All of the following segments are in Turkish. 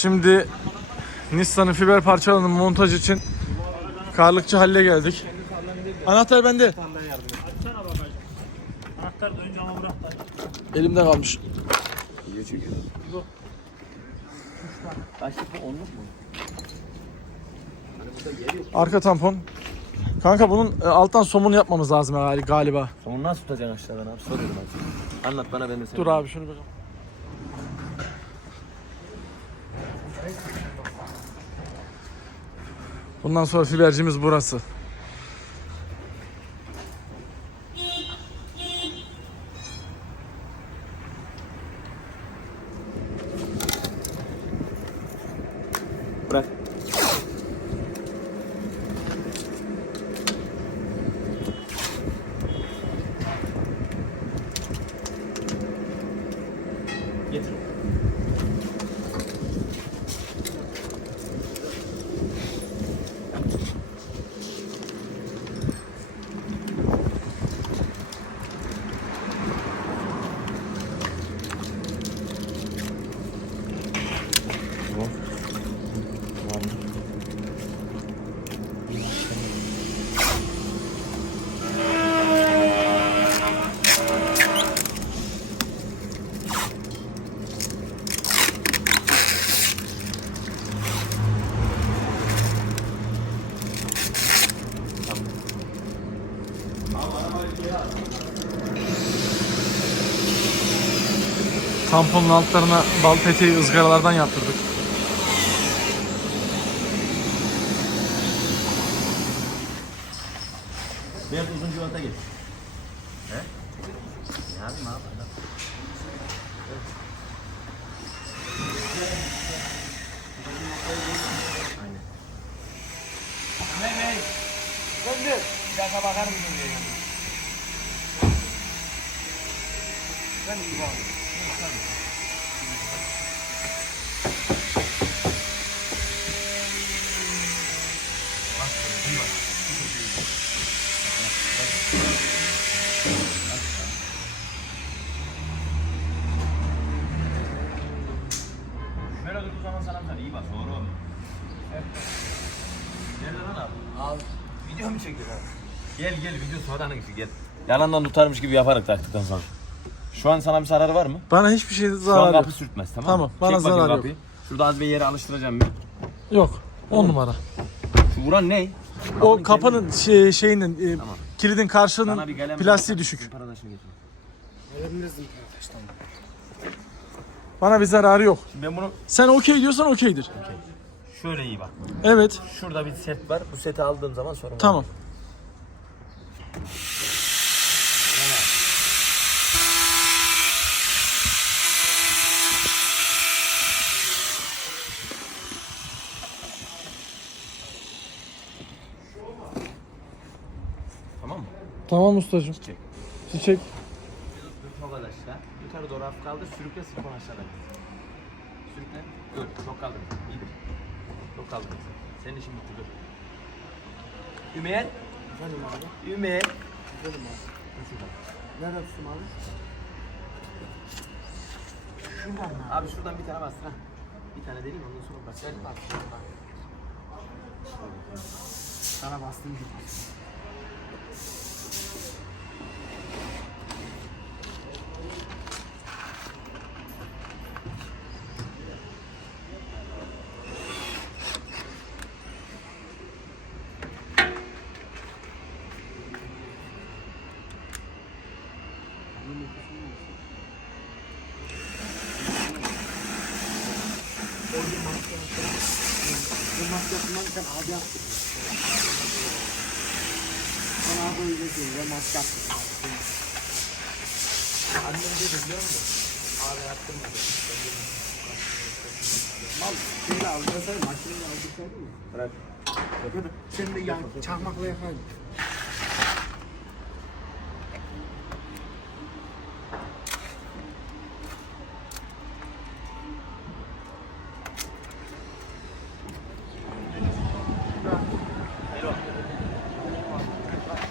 Şimdi Nissan'ın fiber parçalarının montaj için Karlıkçı Halil'e geldik. Anahtar bende. Anahtar da önce ama bırak. Elimde kalmış. Başlık bu onluk mu? Arka tampon. Kanka bunun e, alttan somunu yapmamız lazım gali- galiba. Onu nasıl tutacaksın aşağıdan abi? Soruyorum abi. Anlat bana ben de seni. Dur abi şunu bakalım. Bundan sonra fibercimiz burası. Bırak. Getir. Tamponun altlarına bal peteği ızgaralardan yaptırdık. Beyaz uzun civata geç. He? Ne yapayım abi? Durduğu zaman sana bir iyi bak doğru? Nerede lan abi? Abi. Video mu çekiyor abi? Gel gel video sonradan gel. Yalandan tutarmış gibi yaparak taktıktan sonra. Şu an sana bir zararı var mı? Bana hiçbir şey Şu an zarar yok. kapı sürtmez tamam Tamam, mı? bana Çek bakayım zarar yok. kapıyı. Şurada az bir yere alıştıracağım ben. Yok. 10 numara. Şu vuran ne? O kapının şey, şeyinin e, Tamam. kilidin Sana bir karşının kalem plastiği ver. düşük. Paradaşını getir. Bana bir zararı yok. Şimdi ben bunu Sen okey diyorsan okeydir. şöyle iyi bak. Evet. Şurada bir set var. Bu seti aldığım zaman sorun. Tamam mı? Tamam ustacığım. Çek. Çiçek. Çok aşağı. Yukarı doğru hafif kaldır. Sürükle sifon aşağıda. Sürükle. Dur. Çok kaldır. İyi. Çok kaldır. Senin işin bitti dur. Ümeyen. Efendim abi. Ümeyen. Gidelim abi. Nerede tuttum abi? Şuradan mı? Abi şuradan bir tane bastır ha. Bir tane deneyim ondan sonra bas. Gel bak şuradan. Sana bastım gibi. Bu maskesinden sen abi yaptık. Sen abi öyle değil? Abi yaptım dedi. Mal şeyle aldırsaydı makineyle aldırsaydı mı? Bırak. Ya çakmakla yakaydın.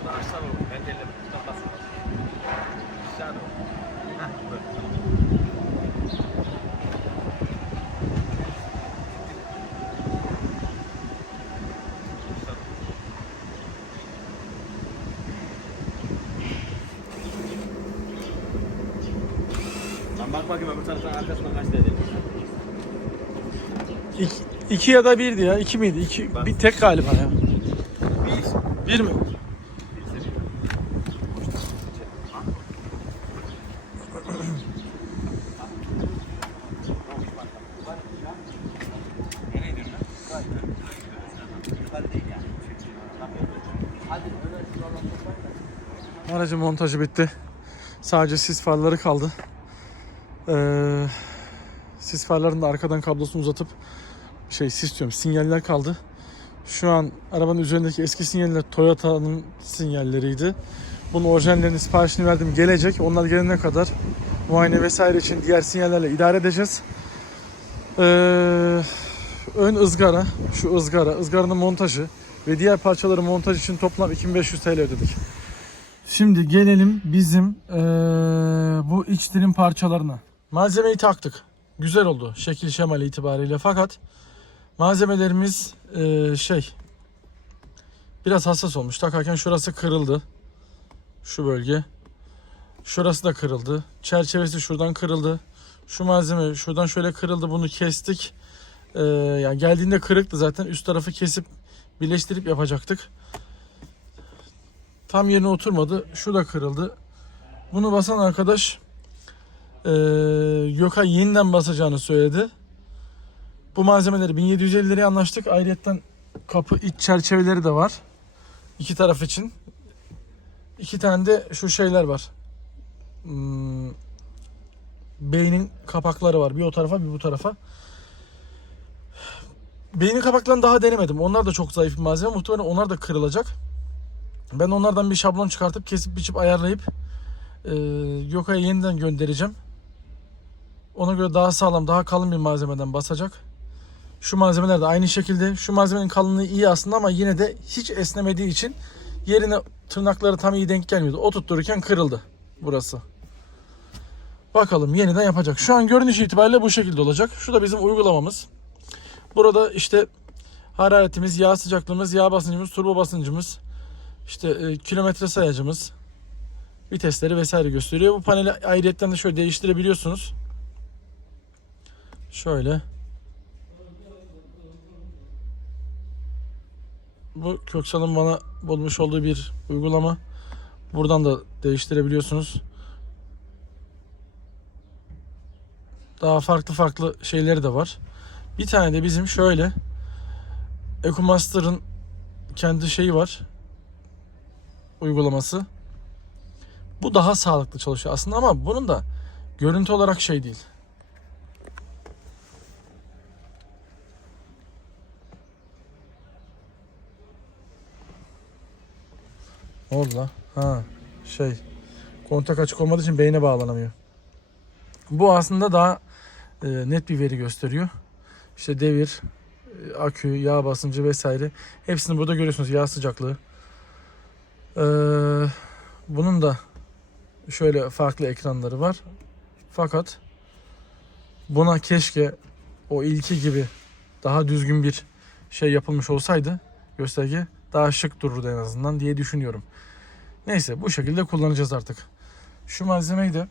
Şuradan aşağı doğru. Ben elle şuradan bas. Aşağı doğru. Heh, böyle. Bakayım öbür taraftan arkasından kaç dedi. İki, iki ya da birdi ya. İki miydi? İki, bir tek galiba ya. Bir. Bir mi? Aracın montajı bitti. Sadece sis farları kaldı. Ee, sis farlarının da arkadan kablosunu uzatıp şey sis diyorum sinyaller kaldı. Şu an arabanın üzerindeki eski sinyaller Toyota'nın sinyalleriydi. Bunun orijinallerini siparişini verdim gelecek. Onlar gelene kadar muayene vesaire için diğer sinyallerle idare edeceğiz. Ee, ön ızgara, şu ızgara, ızgaranın montajı ve diğer parçaların montaj için toplam 2500 TL ödedik. Şimdi gelelim bizim eee, bu iç dilim parçalarına. Malzemeyi taktık. Güzel oldu şekil şemal itibariyle fakat malzemelerimiz eee, şey biraz hassas olmuş. Takarken şurası kırıldı. Şu bölge. Şurası da kırıldı. Çerçevesi şuradan kırıldı. Şu malzeme şuradan şöyle kırıldı. Bunu kestik. Eee, yani geldiğinde kırıktı zaten. Üst tarafı kesip birleştirip yapacaktık. Tam yerine oturmadı. Şu da kırıldı. Bunu basan arkadaş eee Yoka yeniden basacağını söyledi. Bu malzemeleri 1750 liraya anlaştık. Ayrıca kapı iç çerçeveleri de var. İki taraf için. İki tane de şu şeyler var. Hmm, beynin kapakları var. Bir o tarafa bir bu tarafa. Beynin kapaklarını daha denemedim. Onlar da çok zayıf bir malzeme. Muhtemelen onlar da kırılacak. Ben onlardan bir şablon çıkartıp kesip biçip ayarlayıp e, Yoka'ya yeniden göndereceğim. Ona göre daha sağlam, daha kalın bir malzemeden basacak. Şu malzemeler de aynı şekilde. Şu malzemenin kalınlığı iyi aslında ama yine de hiç esnemediği için yerine tırnakları tam iyi denk gelmiyordu. O tuttururken kırıldı burası. Bakalım yeniden yapacak. Şu an görünüş itibariyle bu şekilde olacak. Şu da bizim uygulamamız. Burada işte hararetimiz, yağ sıcaklığımız, yağ basıncımız, turbo basıncımız, işte e, kilometre sayacımız, vitesleri vesaire gösteriyor. Bu paneli ayrıyetten de şöyle değiştirebiliyorsunuz. Şöyle. Bu Köksal'ın bana bulmuş olduğu bir uygulama. Buradan da değiştirebiliyorsunuz. Daha farklı farklı şeyleri de var. Bir tane de bizim şöyle EcoMaster'ın kendi şeyi var uygulaması. Bu daha sağlıklı çalışıyor aslında ama bunun da görüntü olarak şey değil. Ne? Ha şey kontak açık olmadığı için beyne bağlanamıyor. Bu aslında daha e, net bir veri gösteriyor. İşte devir, e, akü, yağ basıncı vesaire. Hepsini burada görüyorsunuz. Yağ sıcaklığı. Ee, bunun da şöyle farklı ekranları var. Fakat buna keşke o ilki gibi daha düzgün bir şey yapılmış olsaydı gösterge daha şık dururdu en azından diye düşünüyorum. Neyse bu şekilde kullanacağız artık. Şu malzemeyi de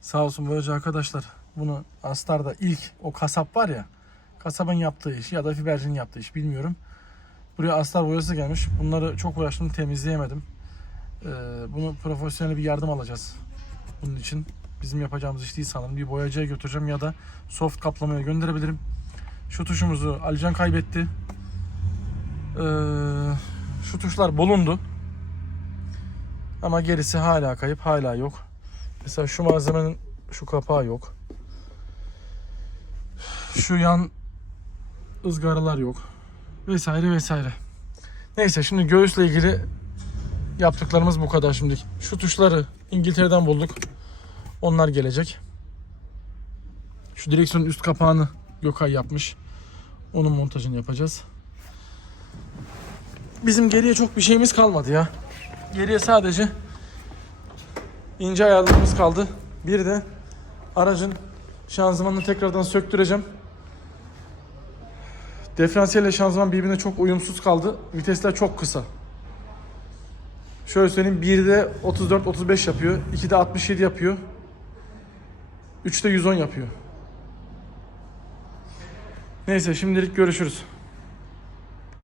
sağ olsun boyacı arkadaşlar bunu Astar'da ilk o kasap var ya kasabın yaptığı iş ya da fibercinin yaptığı iş bilmiyorum. Buraya astar boyası gelmiş. Bunları çok uğraştım temizleyemedim. Ee, bunu profesyonel bir yardım alacağız. Bunun için bizim yapacağımız iş değil sanırım. Bir boyacıya götüreceğim ya da soft kaplamaya gönderebilirim. Şu tuşumuzu Alican kaybetti. Ee, şu tuşlar bulundu. Ama gerisi hala kayıp, hala yok. Mesela şu malzemenin şu kapağı yok. Şu yan ızgaralar yok vesaire vesaire. Neyse şimdi göğüsle ilgili yaptıklarımız bu kadar şimdi. Şu tuşları İngiltere'den bulduk. Onlar gelecek. Şu direksiyonun üst kapağını Gökay yapmış. Onun montajını yapacağız. Bizim geriye çok bir şeyimiz kalmadı ya. Geriye sadece ince ayarlarımız kaldı. Bir de aracın şanzımanını tekrardan söktüreceğim. Diferansiyel ile şanzıman birbirine çok uyumsuz kaldı. Vitesler çok kısa. Şöyle söyleyeyim 1'de 34-35 yapıyor. 2'de 67 yapıyor. 3'te 110 yapıyor. Neyse şimdilik görüşürüz.